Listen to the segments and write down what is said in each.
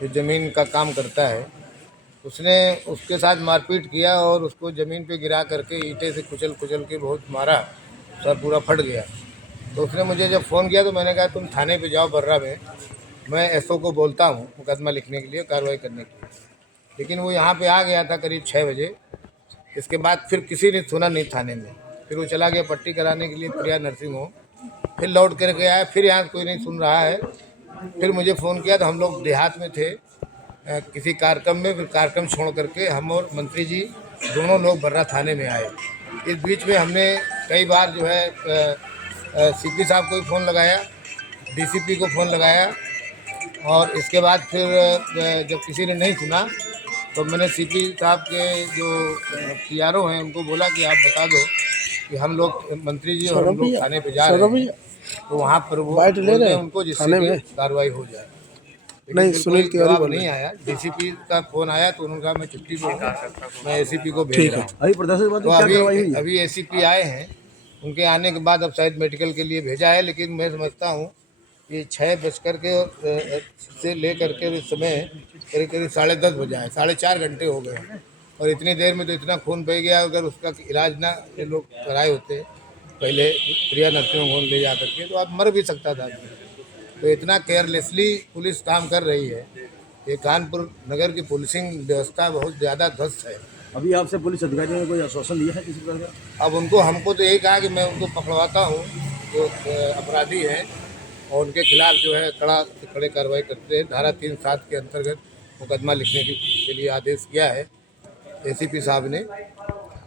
जो ज़मीन का काम करता है, उसने उसके साथ मारपीट किया और उसको ज़मीन पे गिरा करके ईंटें से कुचल कुचल के बहुत मारा, सर पूरा फट गया। तो उसने मुझे जब फ़ोन किया तो मैंने कहा तुम थाने पे जाओ बर्रा में, मैं एसओ को बोलता हूँ मुकदमा लिखने के लिए, कार्रवाई करने के लिए। लेकिन वो यहाँ पे आ गया था करीब 6 बजे। इसके बाद फिर किसी ने सुना नहीं थाने में। फिर वो चला गया पट्टी कराने के लिए प्रिया नर्सिंग होम। फिर लौट करके आया, फिर यहाँ कोई नहीं सुन रहा है। फिर मुझे फ़ोन किया तो हम लोग देहात में थे किसी कार्यक्रम में। फिर कार्यक्रम छोड़ करके हम और मंत्री जी दोनों लोग बर्रा थाने में आए। इस बीच में हमने कई बार जो है सीपी साहब को भी फ़ोन लगाया, डीसीपी को फ़ोन लगाया, और इसके बाद फिर जब किसी ने नहीं सुना तो मैंने सीपी साहब के जो पीआरओ हैं उनको बोला कि आप बता दो कि हम लोग मंत्री जी और हम लोग थाने पे जा रहे हैं, तो वहाँ पर वो बोल रहे हैं उनको जिससे कि कार्रवाई हो जाए। नहीं, सुनील तिवारी बोल नहीं आया। डीसीपी का फोन आया तो उन्होंने कहा मैं छुट्टी पे, मैं एसीपी को भेज रहा हूँ। तो अभी एसीपी आए हैं, उनके आने के बाद अब शायद मेडिकल के लिए भेजा है। लेकिन मैं समझता हूँ कि 6 बजकर के से ले करके इस समय करीब करीब 10:30 बजा है, 4.5 घंटे हो गए हैं। और इतनी देर में तो इतना खून बह गया, अगर उसका इलाज ना ये लोग कराए होते पहले प्रिया नर्सिंग होम ले जा करके, तो आप मर भी सकता था। तो इतना केयरलेसली पुलिस काम कर रही है। ये कानपुर नगर की पुलिसिंग व्यवस्था बहुत ज़्यादा ध्वस्त है। अभी आपसे पुलिस अधिकारियों ने कोई आश्वासन दिया है किसी प्रकार का? अब हमको तो यही कहा कि मैं उनको पकड़वाता हूँ जो अपराधी हैं, और उनके खिलाफ जो है कड़े कार्रवाई करते हैं। धारा 3(7) के अंतर्गत मुकदमा लिखने के लिए आदेश किया है एसीपी साहब ने।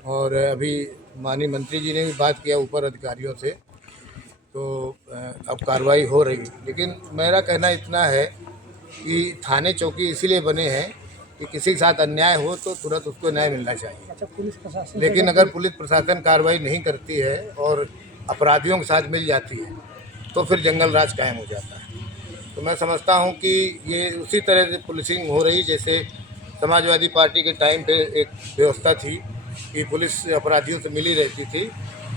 और अभी माननीय मंत्री जी ने भी बात किया ऊपर अधिकारियों से, तो अब कार्रवाई हो रही है। लेकिन मेरा कहना इतना है कि थाने चौकी इसीलिए बने हैं कि किसी के साथ अन्याय हो तो तुरंत उसको न्याय मिलना चाहिए। अच्छा, पुलिस प्रशासन लेकिन अगर पुलिस प्रशासन कार्रवाई नहीं करती है और अपराधियों के साथ मिल जाती है तो फिर जंगल राज कायम हो जाता है। तो मैं समझता हूँ कि ये उसी तरह से पुलिसिंग हो रही जैसे समाजवादी पार्टी के टाइम पे एक व्यवस्था थी कि पुलिस अपराधियों से मिली रहती थी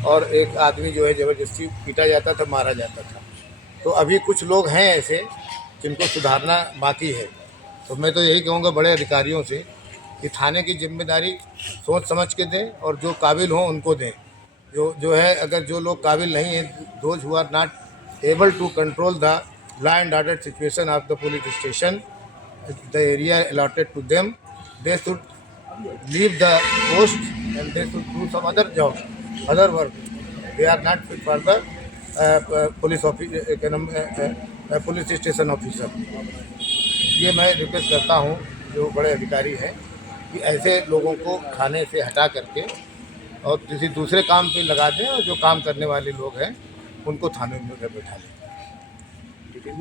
और एक आदमी जो है ज़बरदस्ती पीटा जाता था, मारा जाता था। तो अभी कुछ लोग हैं ऐसे जिनको सुधारना बाकी है। तो मैं तो यही कहूँगा बड़े अधिकारियों से कि थाने की जिम्मेदारी सोच समझ के दें और जो काबिल हों उनको दें। जो है, अगर जो लोग काबिल नहीं हैं, those who are not able to control the law and order situation of the police station, the area allotted to them, they should leave the post and they should do some other job, other work. They are not fit for the police police station officer. ये मैं request करता हूँ जो बड़े अधिकारी हैं कि ऐसे लोगों को थाने से हटा करके और किसी दूसरे काम पे लगा दें, और जो काम करने वाले लोग हैं उनको थाने में बैठा लें।